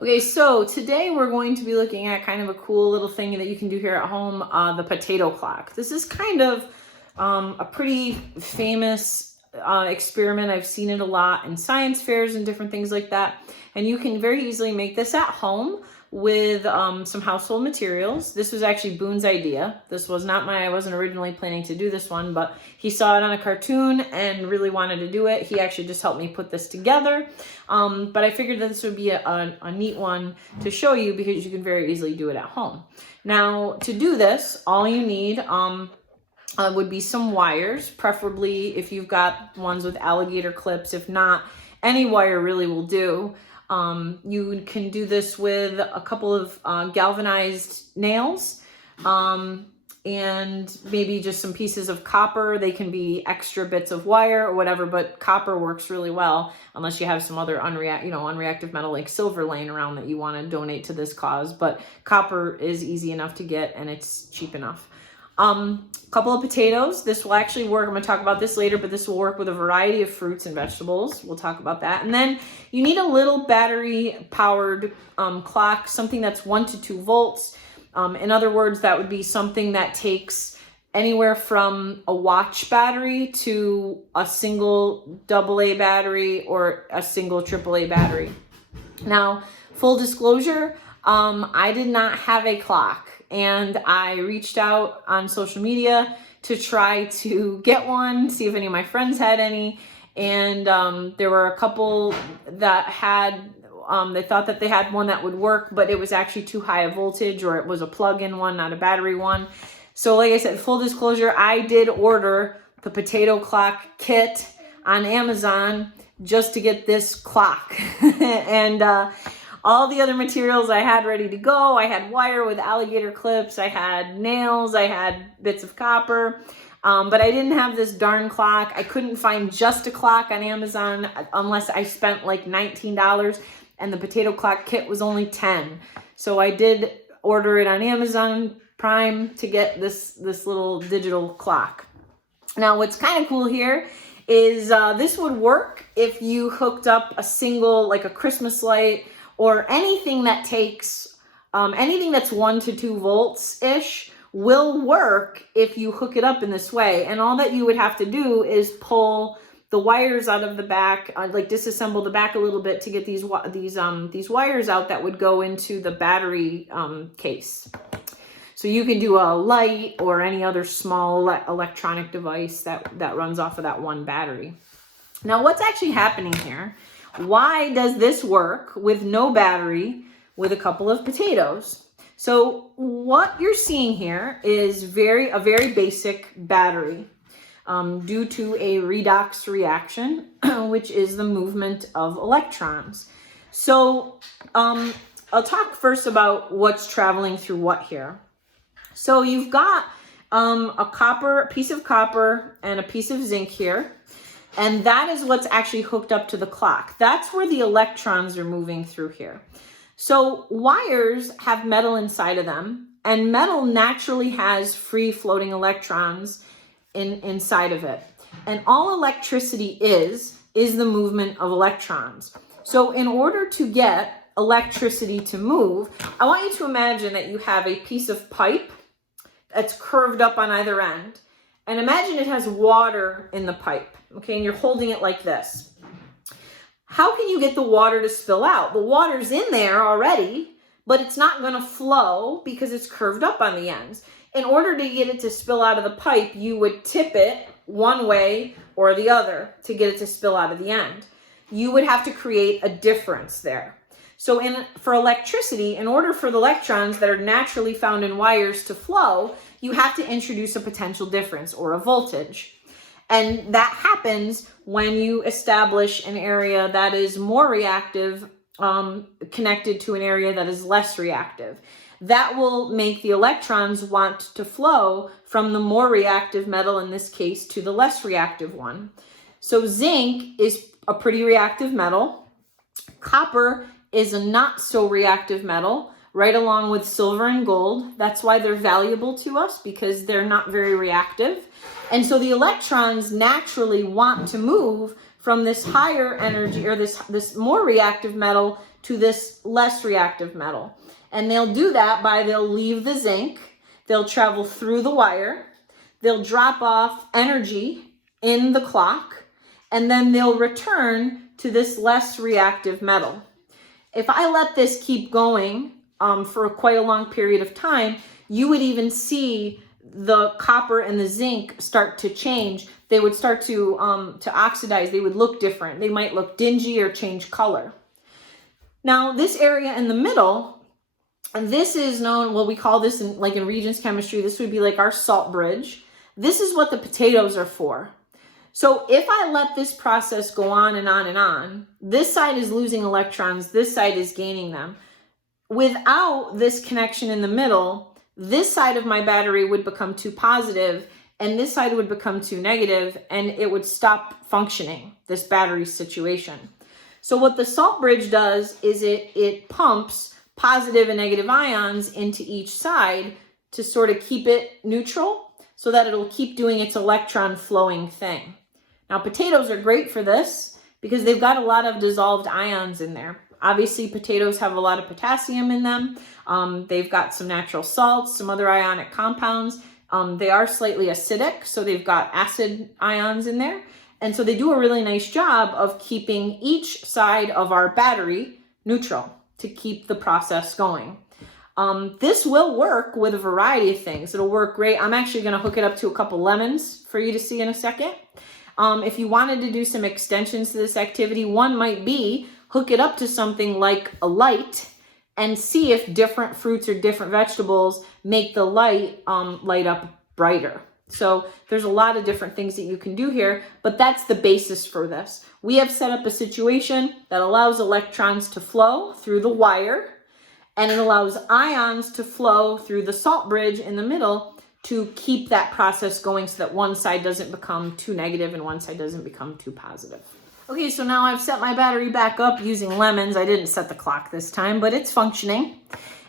Okay, so today we're going to be looking at kind of a cool little thing that you can do here at home, the potato clock. This is kind of a pretty famous experiment. I've seen it a lot in science fairs and different things like that. And you can very easily make this at home with some household materials. This was actually Boone's idea. This was not I wasn't originally planning to do this one, but he saw it on a cartoon and really wanted to do it. He actually just helped me put this together. But I figured that this would be a neat one to show you because you can very easily do it at home. Now, to do this, all you need would be some wires, preferably if you've got ones with alligator clips. If not, any wire really will do. You can do this with a couple of galvanized nails and maybe just some pieces of copper. They can be extra bits of wire or whatever, but copper works really well unless you have some other unreactive metal like silver laying around that you want to donate to this cause. But copper is easy enough to get and it's cheap enough. Couple of potatoes. This will actually work. I'm going to talk about this later, but this will work with a variety of fruits and vegetables. We'll talk about that. And then you need a little battery powered clock, something that's 1 to 2 volts. In other words, that would be something that takes anywhere from a watch battery to a single AA battery or a single AAA battery. Now, full disclosure, I did not have a clock. And I reached out on social media to try to get one, see if any of my friends had any. And there were a couple that had, they thought that they had one that would work, but it was actually too high a voltage, or it was a plug-in one, not a battery one. So like I said, full disclosure, I did order the potato clock kit on Amazon just to get this clock. And all the other materials I had ready to go. I had wire with alligator clips. I had nails. I had bits of copper. But I didn't have this darn clock. I couldn't find just a clock on Amazon unless I spent like $19. And the potato clock kit was only $10. So I did order it on Amazon Prime to get this little digital clock. Now what's kind of cool here is this would work if you hooked up a single, like a Christmas light, or anything that takes, anything that's 1 to 2 volts-ish will work if you hook it up in this way. And all that you would have to do is pull the wires out of the back, like disassemble the back a little bit to get these wires out that would go into the battery case. So you can do a light or any other small electronic device that runs off of that one battery. Now what's actually happening here? Why does this work with no battery with a couple of potatoes? So what you're seeing here is a very basic battery due to a redox reaction, which is the movement of electrons. So I'll talk first about what's traveling through what here. So you've got a piece of copper and a piece of zinc here. And that is what's actually hooked up to the clock. That's where the electrons are moving through here. So wires have metal inside of them, and metal naturally has free floating electrons inside of it. And all electricity is the movement of electrons. So in order to get electricity to move, I want you to imagine that you have a piece of pipe that's curved up on either end. And imagine it has water in the pipe, okay? And you're holding it like this. How can you get the water to spill out? The water's in there already, but it's not gonna flow because it's curved up on the ends. In order to get it to spill out of the pipe, you would tip it one way or the other to get it to spill out of the end. You would have to create a difference there. So for electricity, in order for the electrons that are naturally found in wires to flow, you have to introduce a potential difference or a voltage. And that happens when you establish an area that is more reactive connected to an area that is less reactive. That will make the electrons want to flow from the more reactive metal, in this case, to the less reactive one. So zinc is a pretty reactive metal. Copper is a not so reactive metal, right along with silver and gold. That's why they're valuable to us, because they're not very reactive. And so the electrons naturally want to move from this higher energy or this more reactive metal to this less reactive metal. And they'll do that by they'll leave the zinc, they'll travel through the wire, they'll drop off energy in the clock, and then they'll return to this less reactive metal. If I let this keep going for quite a long period of time, you would even see the copper and the zinc start to change. They would start to oxidize. They would look different. They might look dingy or change color. Now, this area in the middle, and this is known, well, we call this in Regents chemistry, this would be like our salt bridge. This is what the potatoes are for. So if I let this process go on and on and on, this side is losing electrons, this side is gaining them. Without this connection in the middle, this side of my battery would become too positive and this side would become too negative, and it would stop functioning, this battery situation. So what the salt bridge does is it pumps positive and negative ions into each side to sort of keep it neutral so that it'll keep doing its electron flowing thing. Now, potatoes are great for this because they've got a lot of dissolved ions in there. Obviously, potatoes have a lot of potassium in them. They've got some natural salts, some other ionic compounds. They are slightly acidic, so they've got acid ions in there. And so they do a really nice job of keeping each side of our battery neutral to keep the process going. This will work with a variety of things. It'll work great. I'm actually going to hook it up to a couple lemons for you to see in a second. If you wanted to do some extensions to this activity, one might be hook it up to something like a light and see if different fruits or different vegetables make the light light up brighter. So there's a lot of different things that you can do here, but that's the basis for this. We have set up a situation that allows electrons to flow through the wire, and it allows ions to flow through the salt bridge in the middle to keep that process going so that one side doesn't become too negative and one side doesn't become too positive. Okay, so now I've set my battery back up using lemons. I didn't set the clock this time, but it's functioning.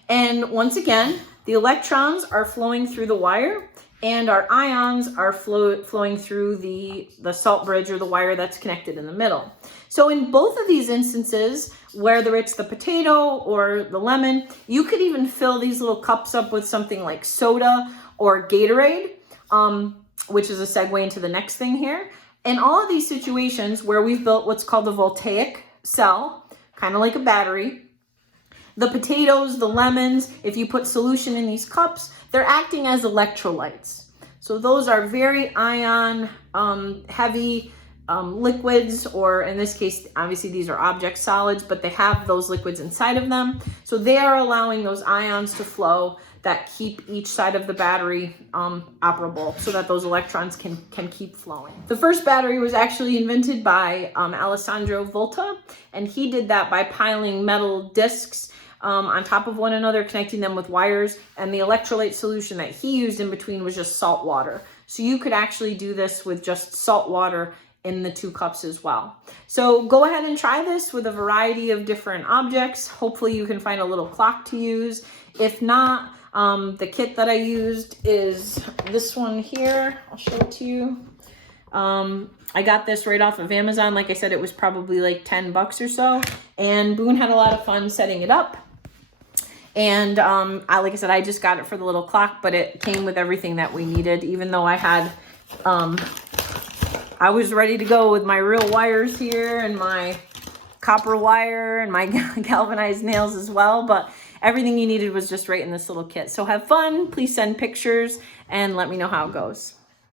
And once again, the electrons are flowing through the wire and our ions are flowing through the salt bridge or the wire that's connected in the middle. So in both of these instances, whether it's the potato or the lemon, you could even fill these little cups up with something like soda or Gatorade, which is a segue into the next thing here. In all of these situations where we've built what's called a voltaic cell, kind of like a battery, the potatoes, the lemons, if you put solution in these cups, they're acting as electrolytes. So those are very ion heavy liquids, or in this case, obviously these are object solids, but they have those liquids inside of them. So they are allowing those ions to flow that keep each side of the battery operable so that those electrons can keep flowing. The first battery was actually invented by Alessandro Volta, and he did that by piling metal discs on top of one another, connecting them with wires, and the electrolyte solution that he used in between was just salt water. So you could actually do this with just salt water in the 2 cups as well. So go ahead and try this with a variety of different objects. Hopefully you can find a little clock to use. If not, the kit that I used is this one here. I'll show it to you. I got this right off of Amazon. Like I said, it was probably like $10 or so, and Boone had a lot of fun setting it up. And like I said, I just got it for the little clock, but it came with everything that we needed, even though I had I was ready to go with my real wires here and my copper wire and my galvanized nails as well, but everything you needed was just right in this little kit. So have fun, please send pictures and let me know how it goes.